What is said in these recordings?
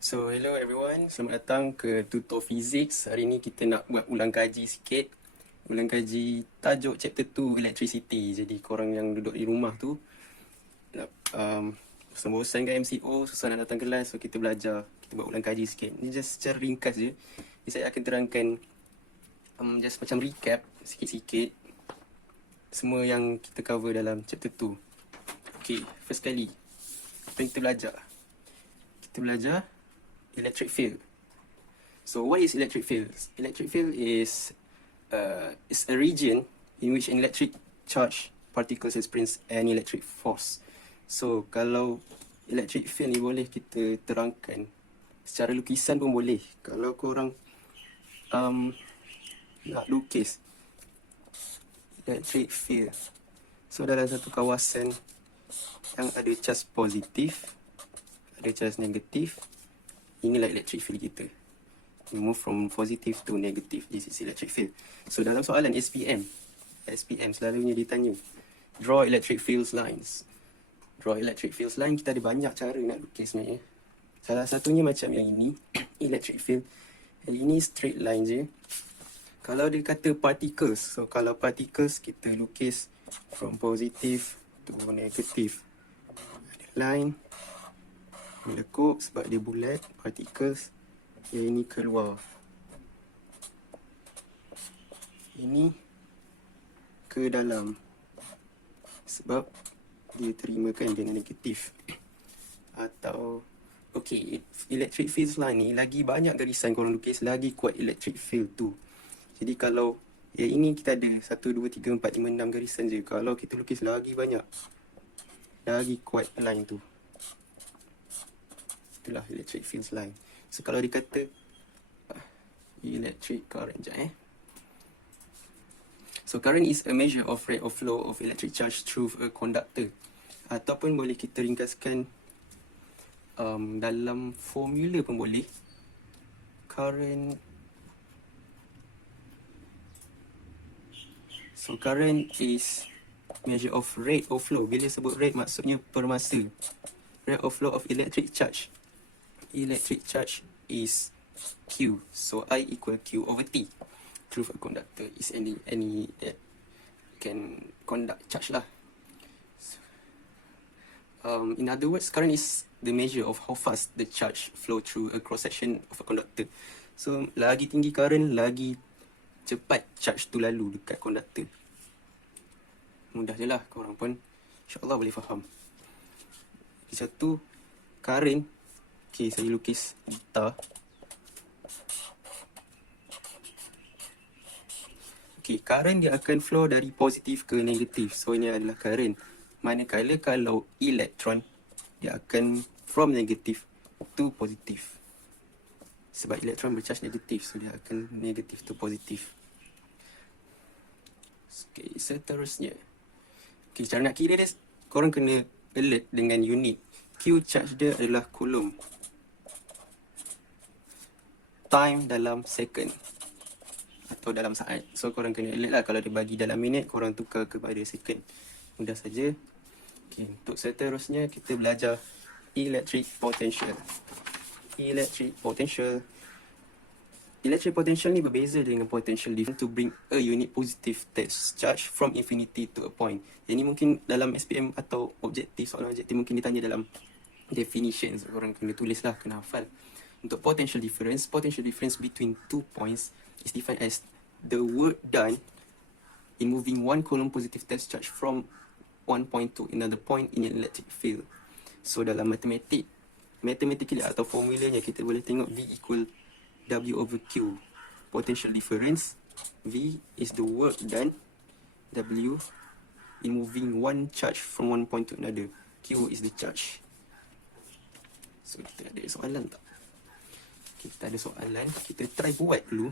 So, hello everyone. Selamat datang ke Tutor Physics. Hari ni kita nak buat ulang kaji sikit. Ulang kaji tajuk chapter 2 Electricity. Jadi, korang yang duduk di rumah tu nak bosan-bosan kat MCO, susah nak datang kelas, so kita belajar, kita buat ulang kaji sikit. Ni just secara ringkas je. Jadi, saya akan terangkan just macam recap sikit-sikit semua yang kita cover dalam chapter 2. Okay, first kali apa yang kita belajar? Kita belajar electric field. So what is electric field? Electric field is a region in which an electric charge particles experience an electric force. So kalau electric field ni boleh kita terangkan secara lukisan pun boleh. Kalau korang nak lukis electric field, so dalam satu kawasan yang ada charge positif, ada charge negatif, inilah electric field kita. We move from positive to negative. This is electric field. So dalam soalan SPM selalunya ditanya, draw electric field lines. Draw electric field line, kita ada banyak cara nak lukis sebenarnya. Salah satunya macam yang ini, electric field. Yang ini straight line je. Kalau dia kata particles, so kalau particles kita lukis from positive to negative. Ada line, melekuk sebab dia bulat, particles. Yang ini keluar, ini ke dalam sebab dia terimakan dengan negatif. Atau okay, electric field line ni lagi banyak garisan korang lukis, lagi kuat electric field tu. Jadi kalau yang ini kita ada 1, 2, 3, 4, 5, 6 garisan je. Kalau kita lukis lagi banyak, lagi kuat line tu. Itulah electric field line. So kalau dikata electric current, So current is a measure of rate of flow of electric charge through a conductor. Ataupun boleh kita ringkaskan dalam formula pun boleh. Current, so current is measure of rate of flow. Bila sebut rate maksudnya per masa. Rate of flow of electric charge. Electric charge is Q, so I equal Q over T. Through a conductor is any that can conduct charge lah. In other words, current is the measure of how fast the charge flow through a cross section of a conductor. So lagi tinggi current, lagi cepat charge tu lalu dekat conductor. Mudah je lah, korang pun insyaAllah boleh faham. Satu, current. Okay, saya lukis gitar. Okay, current dia akan flow dari positif ke negatif. So, ini adalah current. Manakala kalau elektron, dia akan from negatif to positif. Sebab elektron bercharge negatif, so dia akan negatif to positif. Okay, seterusnya. Okay, cara nak kira dia, korang kena alert dengan unit. Q charge dia adalah coulomb. Time dalam second atau dalam saat. So korang kena alert lah. Kalau dia bagi dalam minit, korang tukar kepada second. Mudah saja. Okay, untuk seterusnya kita belajar electric potential. Electric potential. Electric potential ni berbeza dengan potential difference to bring a unit positive test charge from infinity to a point. Yang ni mungkin dalam SPM atau objektif, soalan objektif mungkin ditanya dalam definitions. Korang kena tulis lah, kena hafal. Untuk potential difference between 2 points is defined as the work done in moving one coulomb positive test charge from one point to another point in an electric field. So dalam mathematically atau formulanya kita boleh tengok V equal W over Q. Potential difference, V is the work done, W in moving one charge from one point to another, Q is the charge. So kita ada soalan tak? Kita ada soalan, kita try buat dulu.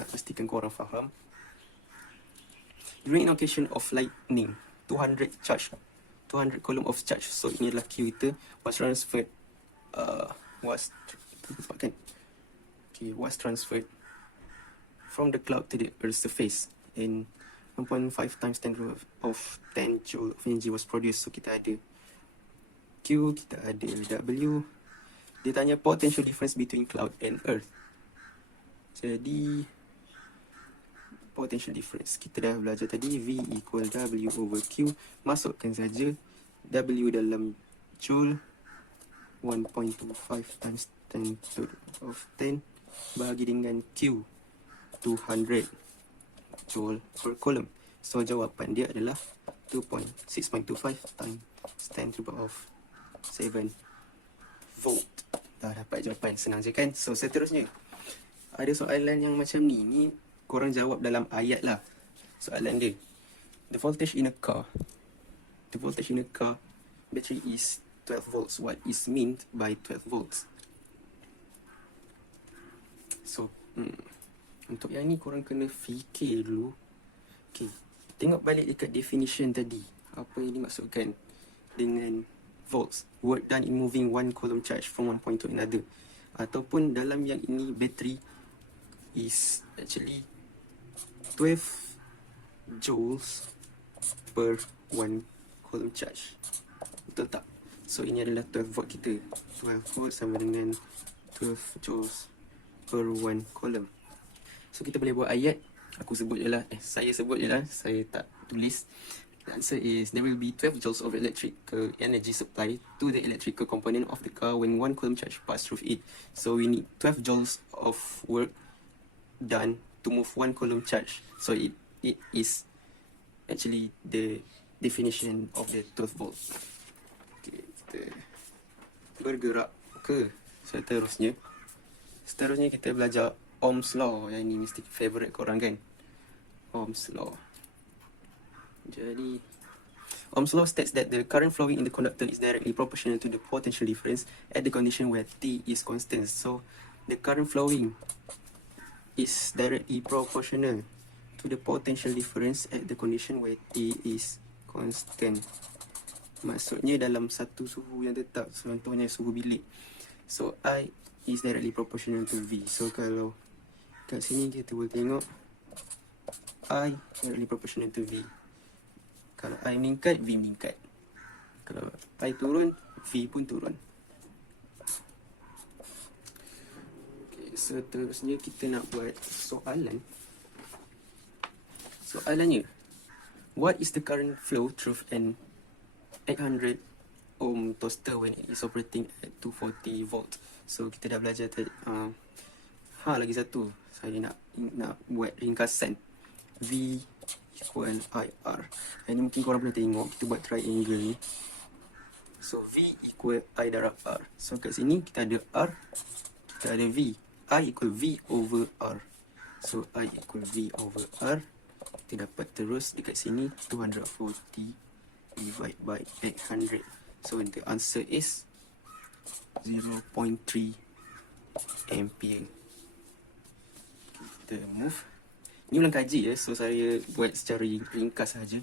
Nak pastikan korang faham. During an occasion of lightning, 200 coulomb of charge. So ini adalah Q kita, was transferred was transferred from the cloud to the Earth's surface, and 1.5 times 10 of 10 joule of energy was produced. So kita ada Q, kita ada W, dia tanya potential difference between cloud and earth. Jadi potential difference, kita dah belajar tadi, V equal W over Q. Masukkan saja W dalam joule, 1.25 times 10 to the power of 10 bagi dengan Q, 200 joule per coulomb. So jawapan dia adalah 6.25 times 10 to the power of 7 volt. Dah dapat jawapan, senang je kan? So seterusnya, ada soalan yang macam ni korang jawab dalam ayat lah. Soalan dia, the voltage in a car battery is 12 volts. What is meant by 12 volts? So untuk yang ni korang kena fikir dulu. Okay, tengok balik dekat definition tadi, apa yang dimaksudkan dengan volts. Work done in moving one coulomb charge from one point to another. Ataupun dalam yang ini, battery is actually 12 joules per one coulomb charge. Betul tak? So ini adalah 12 volt kita. 12 volt sama dengan 12 joules per one coulomb. So kita boleh buat ayat. Aku sebut je lah. Saya sebut je lah. Saya tak tulis. The answer is there will be 12 joules of electrical energy supply to the electrical component of the car when one coulomb charge pass through it. So we need 12 joules of work done to move one coulomb charge. So it is actually the definition of the 12 volt. Okay, kita bergerak ke seterusnya. Seterusnya kita belajar Ohm's law. Yang ini mesti favorite korang kan? Ohm's law. Jadi Ohm's law states that the current flowing in the conductor is directly proportional to the potential difference at the condition where T is constant. So the current flowing is directly proportional to the potential difference at the condition where T is constant. Maksudnya dalam satu suhu yang tetap, contohnya suhu bilik. So I is directly proportional to V. So kalau kat sini kita boleh tengok I directly proportional to V. Kalau I meningkat, V meningkat. Kalau I turun, V pun turun. Seterusnya kita nak buat soalan. Soalannya, what is the current flow through an 800 ohm toaster when it is operating at 240 volt? So kita dah belajar tadi. Lagi satu, saya nak buat ringkasan. V equal IR. Ini mungkin korang pernah tengok, kita buat triangle ni. So V equal I darab R. So kat sini kita ada R, kita ada V. I equal V over R. So I equal V over R. Kita dapat terus dekat sini 240 divided by 800. So the answer is 0.3 ampere. Kita move. Ni ulang kaji ya. So saya buat secara ringkas saja.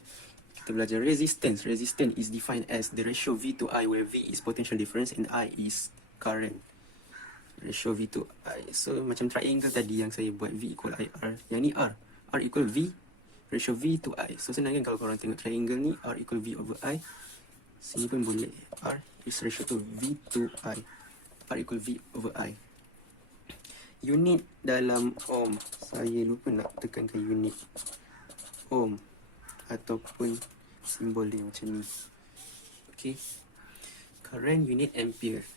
Kita belajar resistance. Resistance is defined as the ratio V to I, where V is potential difference and I is current. Ratio V to I. So macam triangle tadi yang saya buat, V equal IR. Yang ni R. R equal V. Ratio V to I. So senang kan kalau korang tengok triangle ni, R equal V over I. Sini pun boleh. R is ratio to V to I. R equal V over I. Unit dalam ohm. Saya lupa nak tekankan unit. Ohm. Ataupun simbol dia macam ni. Okay. Current unit ampere.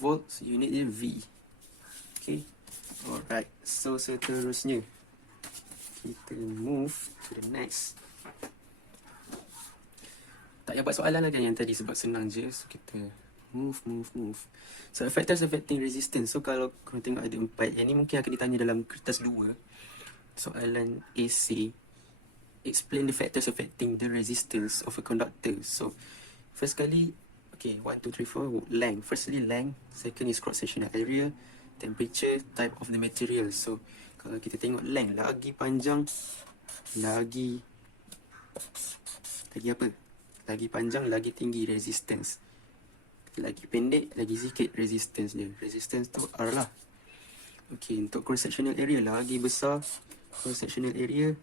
Volts unit dia V. Okay. Alright. So seterusnya kita move to the next. Tak payah buat soalan lagi yang tadi sebab senang je. So kita move. So factors affecting resistance. So kalau korang tengok ada 4. Yang ni mungkin akan ditanya dalam kertas 2. Soalan AC. Explain the factors affecting the resistance of a conductor. So first kali, okay, 1, 2, 3, 4, length. Firstly length. Second is cross-sectional area. Temperature, type of the material. So kalau kita tengok length, lagi panjang, lagi apa? Lagi panjang, lagi tinggi resistance. Lagi pendek, lagi sikit resistance dia. Resistance tu R lah. Okay, untuk cross-sectional area, lagi besar cross-sectional area,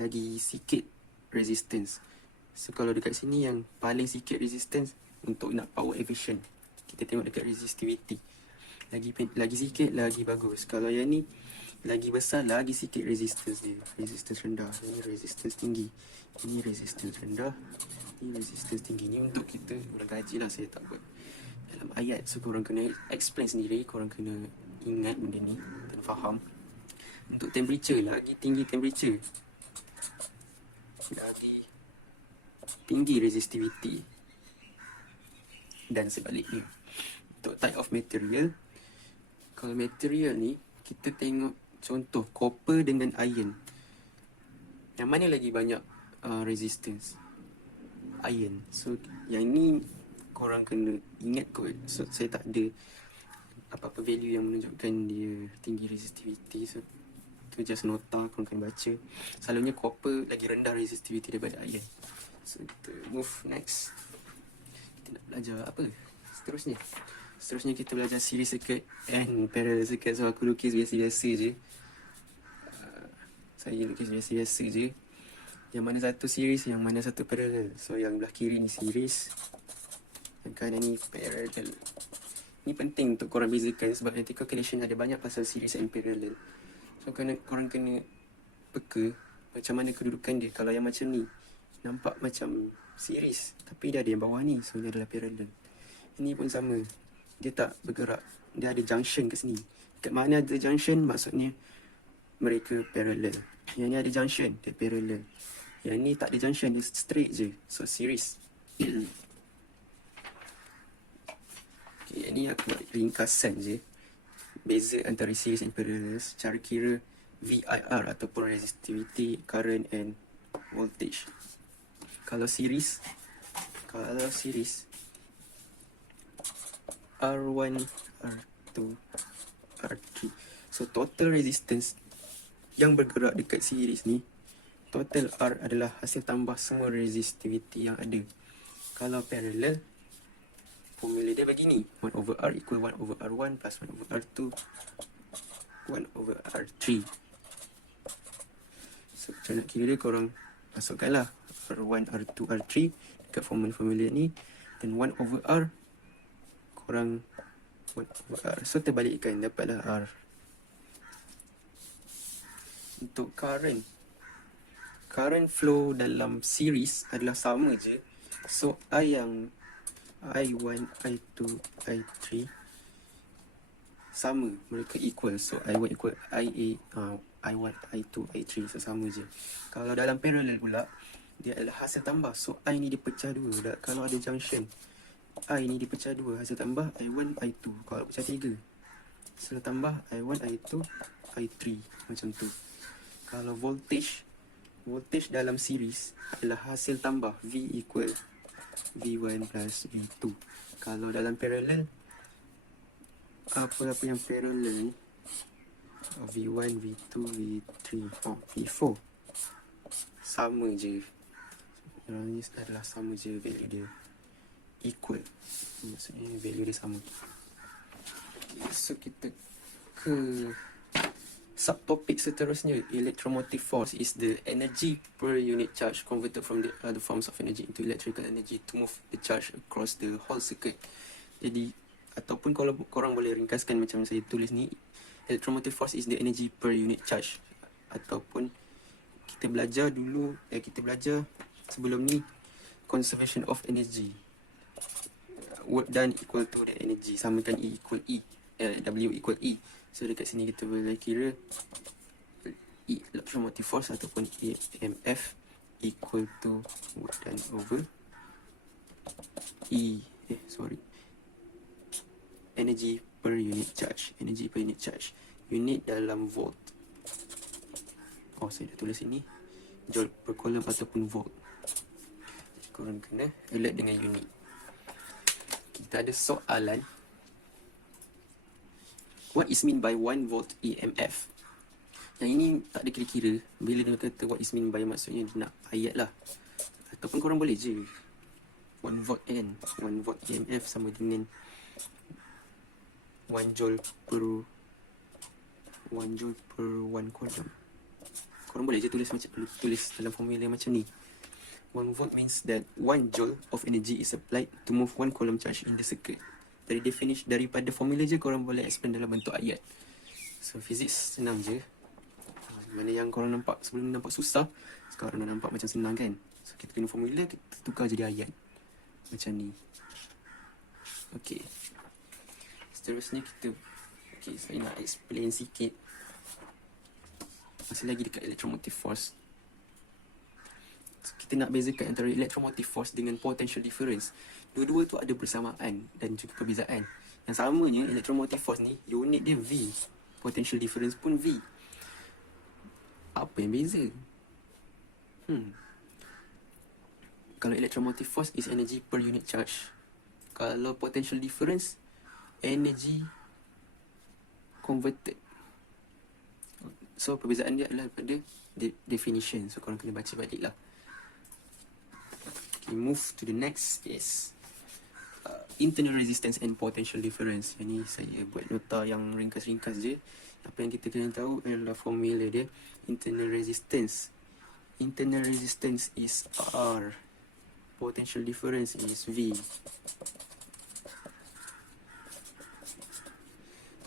lagi sikit resistance. So kalau dekat sini yang paling sikit resistance untuk nak power efficient. kita tengok dekat resistivity. Lagi sikit lagi bagus. Kalau yang ni lagi besar, lagi sikit resistance dia. Resistance rendah. Ini resistance tinggi. Ini resistance rendah. Ini resistance tinggi. Ni untuk kita orang kaji lah, saya tak buat dalam ayat. So korang kena explain sendiri. Korang kena ingat benda ni dan faham. Untuk temperature, lagi tinggi temperature, lagi tinggi resistivity. Dan sebaliknya. Untuk type of material, kalau material ni kita tengok contoh copper dengan iron. Yang mana lagi banyak resistance? Iron. So yang ni korang kena ingat kot. So saya tak ada apa-apa value yang menunjukkan dia tinggi resistivity. So tu just nota, korang kena baca. Selalunya copper lagi rendah resistivity daripada iron. So kita move next. Kita nak belajar apa Seterusnya kita belajar series circuit and parallel circuit. So aku lukis biasa-biasa je. Saya lukis biasa-biasa je. Yang mana satu series, yang mana satu parallel. So yang belah kiri ni series, yang kanan ni parallel. Ni penting untuk korang bezakan sebab nanti calculation ada banyak pasal series and parallel. So korang kena peka macam mana kedudukan dia. Kalau yang macam ni nampak macam series tapi dia ada yang bawah ni, so ni adalah parallel. Ini pun sama, dia tak bergerak, dia ada junction kat sini. Kat mana ada junction maksudnya mereka parallel. Yang ni ada junction, dia parallel. Yang ni tak ada junction, dia straight je, so series. Okay, yang ni aku buat ringkasan je beza antara series and parallel. Cara kira VIR ataupun resistivity, current and voltage. Kalau series R1, R2, R3. So total resistance yang bergerak dekat series ni, total R adalah hasil tambah semua resistivity yang ada. Kalau parallel, formula dia begini, 1 over R equal 1 over R1 plus 1 over R2 1 over R3. So macam nak kira dia, korang masukkanlah R1, R2, R3 dekat formula-formula ni, dan 1 over R, korang 1 over R. So terbalikkan, dapatlah R. Untuk current flow dalam series adalah sama je. So I1, I2, I3 sama, mereka equal. So I1 equal IA, I1, I2, I3, so sama je. Kalau dalam parallel pula, dia adalah hasil tambah. So I ni dipecah dua. Kalau ada junction, I ni dipecah dua, hasil tambah I1, I2. Kalau pecah 3, hasil tambah I1, I2, I3, macam tu. Kalau voltage dalam series adalah hasil tambah V equal V1 plus V2. Kalau dalam parallel, apa-apa yang parallel ni, V1, V2, V3, V4 sama je. Ini adalah sama je, value dia equal, maksudnya value dia sama. Okay, so kita ke subtopik seterusnya. Electromotive force is the energy per unit charge converted from the other forms of energy into electrical energy to move the charge across the whole circuit. Jadi, ataupun kalau korang boleh ringkaskan macam saya tulis ni, electromotive force is the energy per unit charge. Ataupun kita belajar sebelum ni, conservation of energy. Work done equal to the energy, samakan E equal E, W equal E. So dekat sini kita boleh kira electromotive force ataupun EMF equal to work done over energy per unit charge. Energy per unit charge, unit dalam volt. Saya dah tulis ini joule per coulomb ataupun volt. Korang kena alert dengan unit. Kita ada soalan, what is mean by 1 volt EMF? Yang ini tak ada kira-kira. Bila dia kata what is mean by, maksudnya dia nak ayat lah. Ataupun korang boleh je 1 volt kan, 1 volt EMF sama dengan 1 joule per 1 coulomb. Korang boleh je tulis dalam formula macam ni. 1 volt means that 1 joule of energy is applied to move 1 coulomb charge in the circuit. daripada formula je korang boleh explain dalam bentuk ayat. So physics senang je. Mana yang korang nampak sebelum ni nampak susah, sekarang dah nampak macam senang kan. So kita guna formula, kita tukar jadi ayat macam ni. Okay, seterusnya kita saya nak explain sikit. Masih lagi dekat electromotive force. So, kita nak bezakan antara electromotive force dengan potential difference. Dua-dua tu ada persamaan dan juga perbezaan. Yang samanya electromotive force ni unit dia V, potential difference pun V. Apa yang beza? Kalau electromotive force is energy per unit charge, kalau potential difference energy converted. So perbezaan dia adalah pada definition. So korang kena baca balik lah. Okay, move to the next is internal resistance and potential difference. Yang ni saya buat nota yang ringkas-ringkas je. Apa yang kita kena tahu adalah formula dia. Internal resistance. Internal resistance is R. Potential difference is V.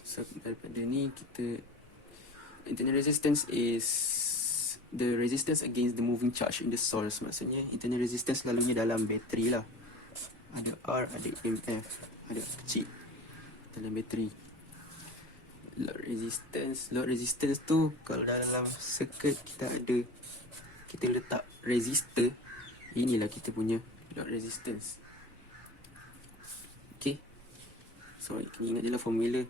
So daripada ni kita, internal resistance is the resistance against the moving charge in the source. Maksudnya internal resistance selalunya dalam bateri lah. Ada R, ada EMF, ada kecil dalam bateri. Load resistance tu kalau dalam circuit kita letak resistor, inilah kita punya load resistance. Okay, so kena ingat je lah formula.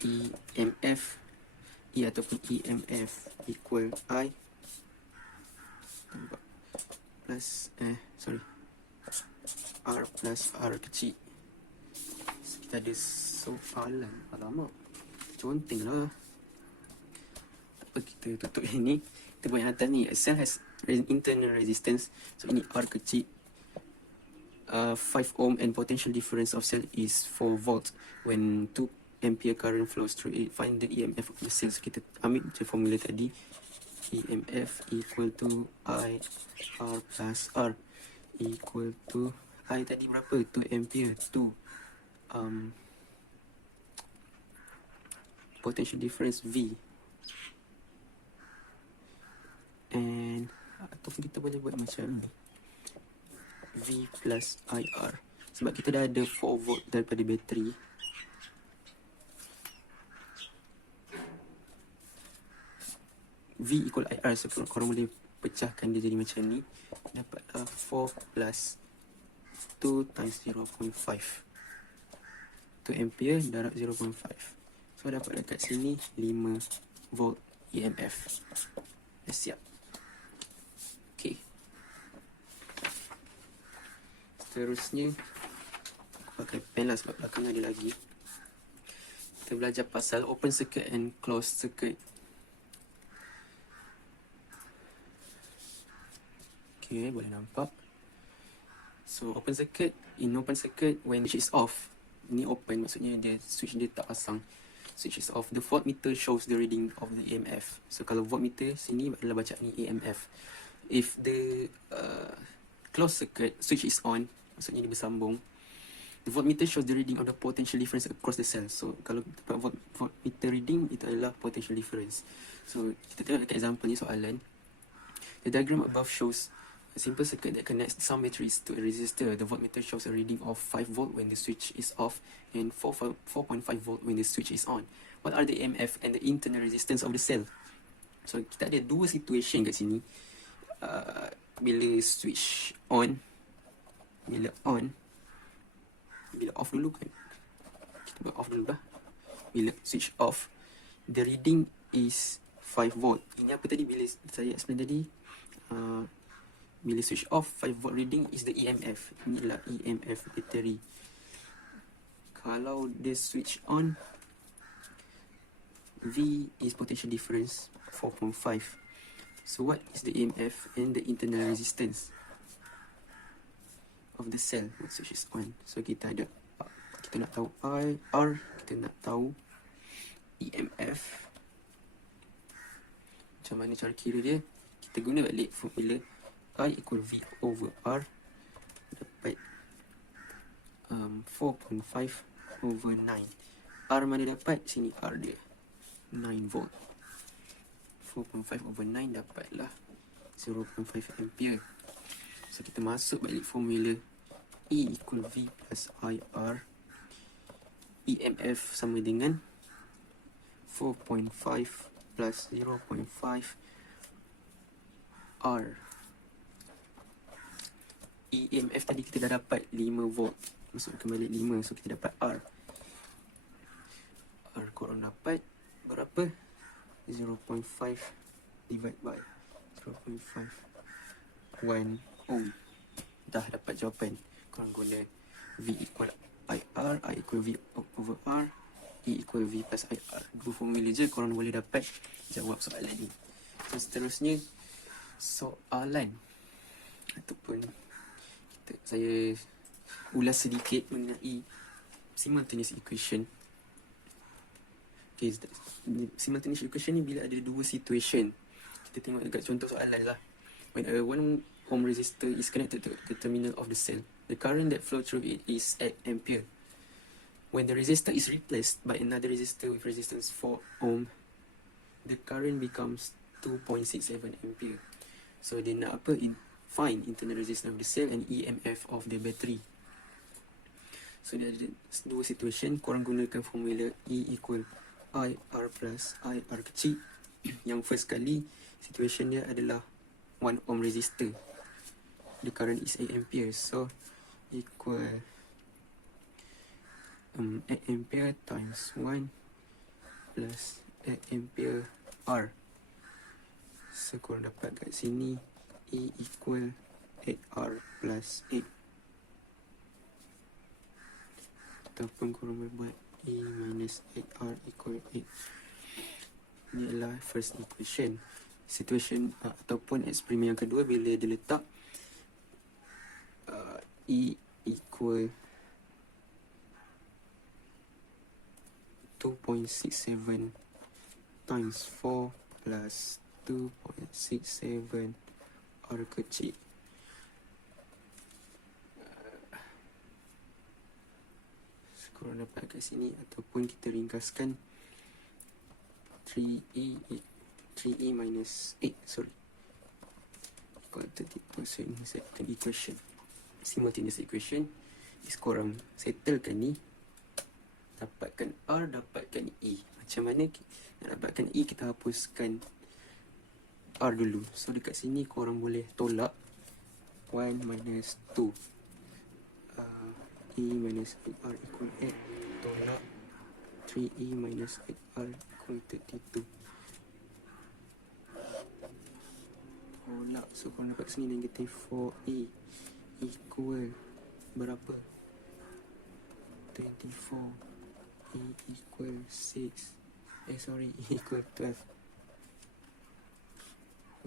EMF, E ataupun EMF equal I plus R plus R kecil. So, kita ada soalan. Alamak, conteng lah. Apa kita tutup yang ni, kita buat yang atas ni. A cell has internal resistance. So ini R kecil, 5 ohm, and potential difference of cell is 4 volt. When 2 ampere current flows through it, find the EMF of the cell. So kita ambil je formula tadi. EMF equal to I R plus R equal to I tadi berapa? 2 ampere. 2 potential difference V. And ataupun kita boleh buat macam V plus IR. Sebab kita dah ada 4 volt daripada bateri. V equal IR. So korang boleh pecahkan dia jadi macam ni. Dapatlah 4 plus 2 times 0.5. 2 ampere darab 0.5. So dapat dekat sini 5 volt EMF. Dah siap. Okay, seterusnya aku pakai pen lah sebab belakang ada lagi. Kita belajar pasal open circuit and closed circuit. Okay, boleh nampak. So open circuit, in open circuit when switch is off, ni open maksudnya dia switch dia tak pasang. Switch is off, the voltmeter shows the reading of the EMF. So kalau voltmeter sini adalah bacaan ni EMF. If the closed circuit switch is on, maksudnya dia bersambung, the voltmeter shows the reading of the potential difference across the cell. So kalau dapat voltmeter reading, itu adalah potential difference. So kita tengok dekat example ni soalan. The diagram above shows a simple circuit that connects some batteries to a resistor. The voltmeter shows a reading of 5 volt when the switch is off and 4.5 volt when the switch is on. What are the EMF and the internal resistance of the cell? So kita ada dua situation kat sini. Bila switch on, bila off dulu kan. Kita buat off dulu lah. Bila switch off, the reading is 5 volt. Ini apa tadi bila saya explain tadi? Bila switch off, 5 volt reading is the EMF. Inilah EMF battery. Kalau dia switch on, V is potential difference 4.5. So what is the EMF and the internal resistance of the cell when switch is on? So kita nak tahu R, kita nak tahu EMF. Macam mana cara kira dia? Kita guna balik formula I equal V over R. Dapat 4.5 over 9. R mana dapat? Sini R dia, 9 volt. 4.5 over 9 dapatlah 0.5 ampere. So kita masuk balik formula. E equal V plus IR. EMF sama dengan 4.5 plus 0.5 R. EMF tadi kita dah dapat 5 volt. Masukkan balik 5, so kita dapat R. R korang dapat berapa? 0.5 divide by 0.5 1 ohm. Dah dapat jawapan. Korang guna V equal IR, I equal V over R, E equal V plus IR. Dua formula je korang boleh dapat jawab soalan ni. So seterusnya soalan ataupun saya ulas sedikit mengenai simultaneous equation. Okay, simultaneous equation ni bila ada dua situation. Kita tengok dekat contoh soalan lah. When a 1 ohm resistor is connected to the terminal of the cell, the current that flow through it is 8 ampere. When the resistor is replaced by another resistor with resistance 4 ohm, the current becomes 2.67 ampere. So dia nak apa? Find internal resistance of the cell and EMF of the battery. So dia ada dua situation. Korang gunakan formula E equal IR plus IR kecil. Yang first kali situation dia adalah 1 ohm resistor. The current is 8 ampere. So equal 8 ampere times 1 plus 8 ampere R. So korang dapat kat sini E equal 8R plus 8. Ataupun korang boleh buat E minus 8R equal 8. Ini adalah first equation. Situation ataupun eksperimen yang kedua bila dia letak E equal 2.67 times 4 plus 2.67 R kecil. Korang dapat kat sini ataupun kita ringkaskan 3E minus 8, sorry, equal 30% second equation. Simultaneous equation is korang settlekan ni, dapatkan R, dapatkan E. Macam mana nak dapatkan E? Kita hapuskan R dulu. So dekat sini korang boleh tolak 1 minus 2 E minus 8R equal 8. Tolak 3E minus 8R equal 32. Tolak, so korang dapat sini negative 4E equal berapa? 24. E equal 6. E equal 12.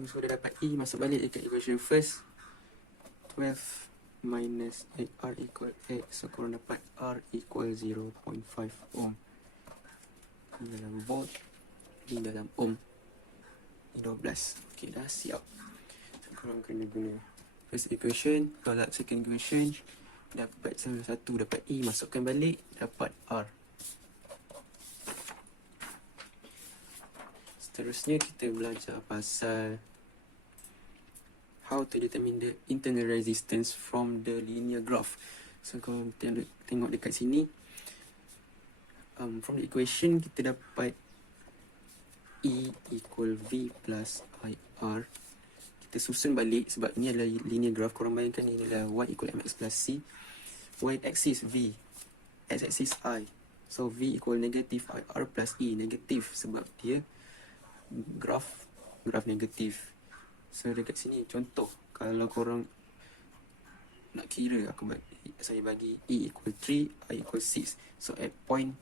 So dah dapat E, masuk balik dekat equation first. 12 minus 8R equal 8. So korang dapat R equal 0.5 ohm. Ini dalam volt, ini dalam ohm. Ini 12. Okay, dah siap. So korang kena guna first equation, tolak second equation, dapat salah satu, dapat E, masukkan balik, dapat R. Seterusnya kita belajar pasal how to determine the internal resistance from the linear graph. So kalau tengok dekat sini, from the equation kita dapat E equal V plus IR. Kita susun balik sebab ini adalah linear graph. Korang bayangkan ini adalah Y equal MX plus C. Y axis V, X axis I. So V equal negative IR plus E. Negatif sebab dia graf negatif. So dekat sini contoh, kalau korang nak kira, saya bagi E equal 3, I equal 6. So at point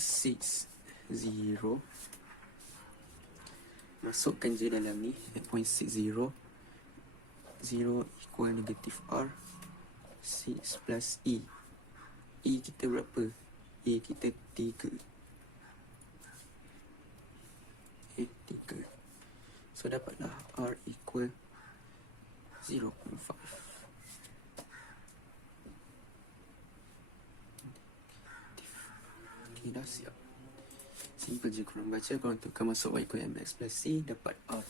6, 0, masukkan je dalam ni. At point 6, 0, 0 equal negative R, 6 plus E. E kita berapa? E kita 3. So dapatlah R equal 0.5. Okay, dah siap. Simple je korang baca. Korang tukar masuk Y equal mx plus C, dapat R.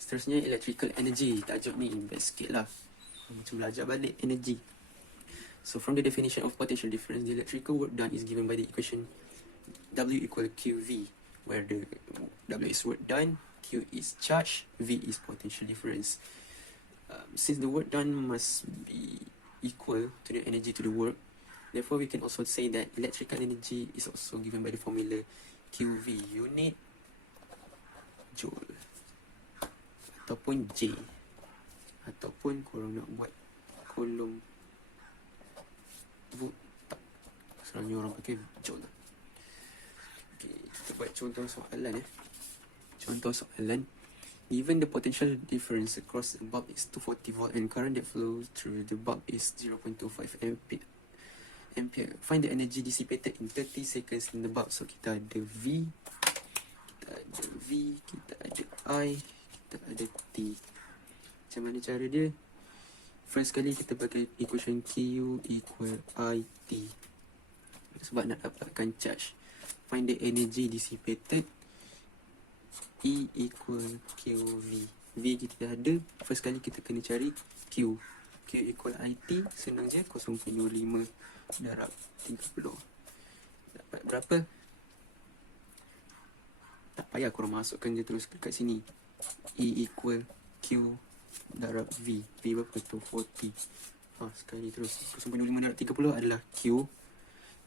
Seterusnya electrical energy. Tajuk ni best sikit lah. Macam belajar balik energy. So from the definition of potential difference, the electrical work done is given by the equation W equal QV, where the W is work done, Q is charge, V is potential difference. Since the work done must be equal to the energy to the work, therefore we can also say that electrical energy is also given by the formula QV, unit joule, ataupun J, ataupun korang nak buat kolom volt, tak, selalunya orang pakai joule. Okay, kita buat contoh soalan Contoh soalan. Given the potential difference across the bulb is 240 volt and current that flows through the bulb is 0.25 ampere. Find the energy dissipated in 30 seconds in the bulb. So kita ada V, kita ada I, kita ada T. Macam mana cara dia? First kali kita pakai equation Q equal IT. Sebab nak dapatkan charge. Find the energy dissipated. E equal QV. V kita dah ada. First kali kita kena cari Q. Q equal IT. Senang je. 0.25 darab 30. Dapat berapa? Tak payah korang masukkan je terus dekat sini. E equal Q darab V. V berapa tu? 40. Sekali terus. 0.25 darab 30 adalah Q.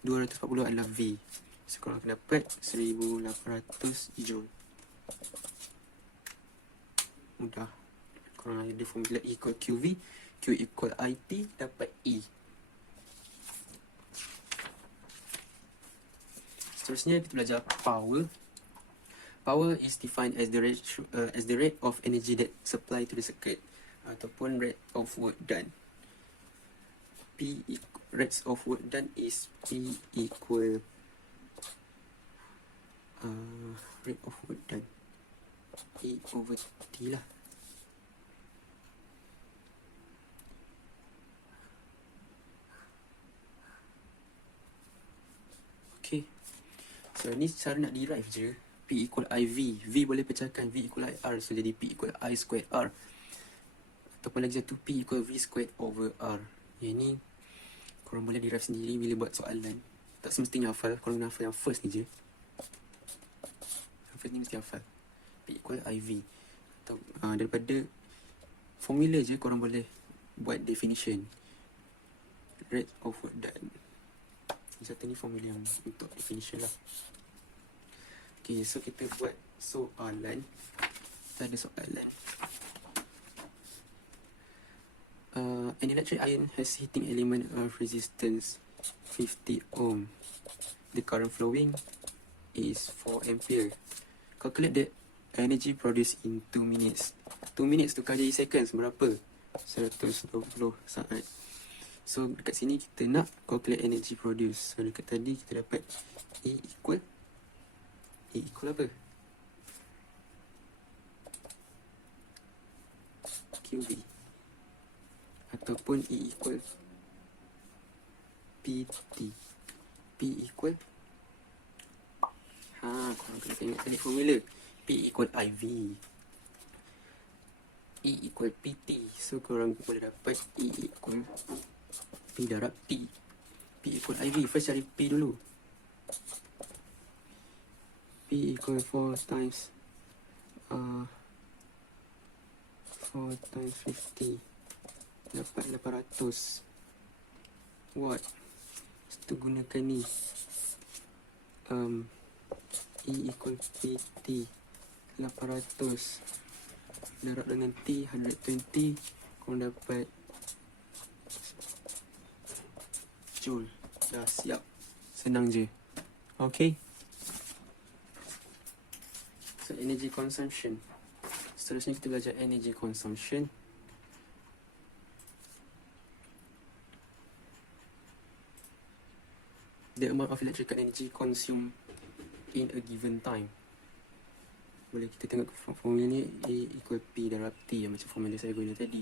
240 adalah V. So korang akan dapat 1800 joule. Mudah. Korang ada formula E equal QV, Q equal IT, dapat E. Seterusnya kita belajar power. Power is defined as the rate of energy that supply to the circuit, ataupun rate of work done. Rates of work done is P equal rate of work done, E over T lah. Okay, so ni cara nak derive je. P equal IV, V boleh pecahkan, V equal IR, so jadi P equal I squared R. Ataupun lagi satu, P equal V squared over R. Yang ni korang boleh derive sendiri bila buat soalan. Tak semestinya hafal, korang kena hafal yang first ni je. Yang first ni mesti hafal. P equal IV. Atau daripada formula je korang boleh buat definition. Rate of work done. Satu ni formula yang untuk definition lah. Okay, so kita buat soalan. Kita ada soalan. An electric iron has heating element of resistance 50 ohm. The current flowing is 4 ampere. Calculate the energy produced in 2 minutes. 2 minutes tu kali seconds berapa? 120 saat. So dekat sini kita nak calculate energy produced. So dekat tadi kita dapat E equal apa? QV. Ataupun E equal PT. P equal korang kena tengok tadi formula. P equal IV, E equal PT. So korang boleh dapat E equal P darab T. P equal IV. First cari P dulu. P equal 4 times 4 times 50, dapat 800 watt. Lepas tu gunakan ni, E equal PT 800 darab dengan T 120, korang dapat joule. Dah siap. Senang je. Okay. So energy consumption. Seterusnya kita belajar energy consumption. The amount of electrical energy consumed in a given time. Boleh kita tengok formula ni, A equal P darab T, yang macam formula saya guna tadi.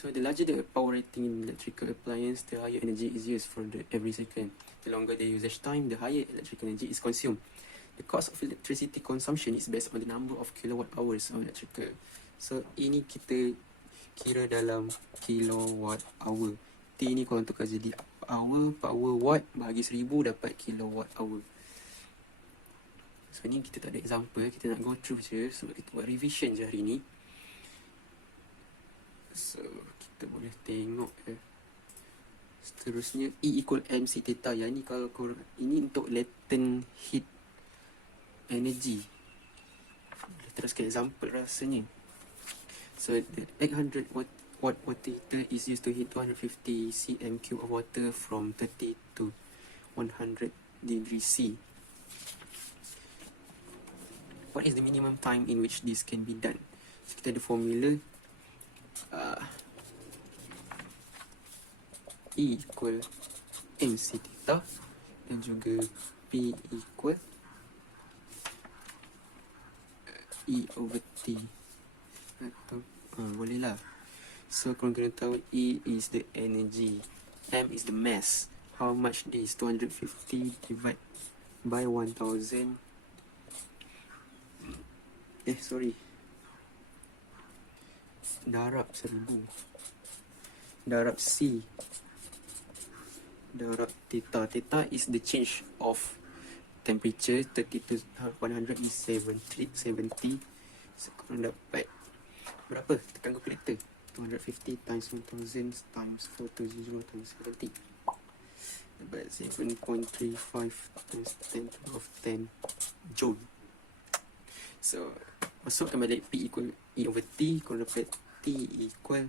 So the larger the power rating in electrical appliance, the higher energy is used for every second. The longer the usage time, the higher electrical energy is consumed. The cost of electricity consumption is based on the number of kilowatt hours of electrical. So ini kita kira dalam kilowatt hour. T ni korang tukar jadi hour, power watt bahagi 1000 dapat kilowatt hour. So ni kita tak ada example, kita nak go through je sebab kita buat revision je hari ni. So kita boleh tengok seterusnya E equal mc theta. Yang ni kalau korang, ini untuk latent heat energy. Teruskan example rasanya. So the 800 watt water heater is used to heat 250 cm3 of water from 30 to 100 degrees C. What is the minimum time in which this can be done? So kita ada formula E equal mc theta dan juga P equal E over T. Atau boleh lah. So korang kena tahu E is the energy, M is the mass. How much is 250 divided by 1000? Darab 1000. Darab C. Darab theta. Theta is the change of temperature. 30 to 100 is 70. So korang dapat berapa? Tekan calculator. 250 times 1000 times 420 times 70. Dapat 7.35 times 10 to the power of 10 joule. So masukkan balik P equal E over T. Korang dapat T equal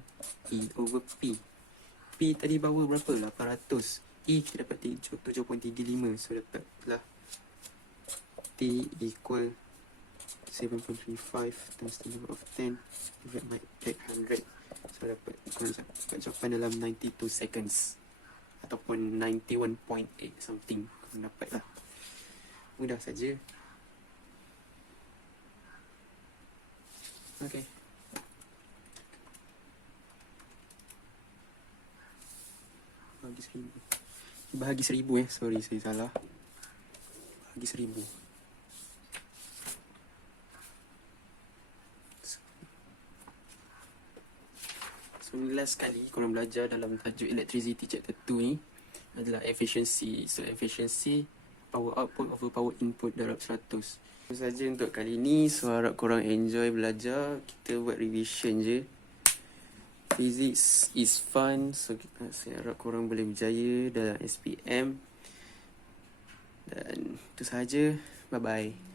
E over P. P tadi bawah berapa? 800. E kita dapat 7.35. So dapat lah T equal 7.35 times 10 to the power of 10 divided by 800. So dapat jawapan dalam 92 seconds ataupun 91.8 something. Korang dapat lah. Mudah saja. Okay. Bahagi 1000 sorry saya salah. Bahagi 1000. So last kali korang belajar dalam tajuk electricity chapter 2 ni adalah efficiency. So efficiency power output over power input darab 100. Itu saja untuk kali ni. So harap korang enjoy belajar. Kita buat revision je. Physics is fun. So saya harap korang boleh berjaya dalam SPM. Dan itu sahaja. Bye bye.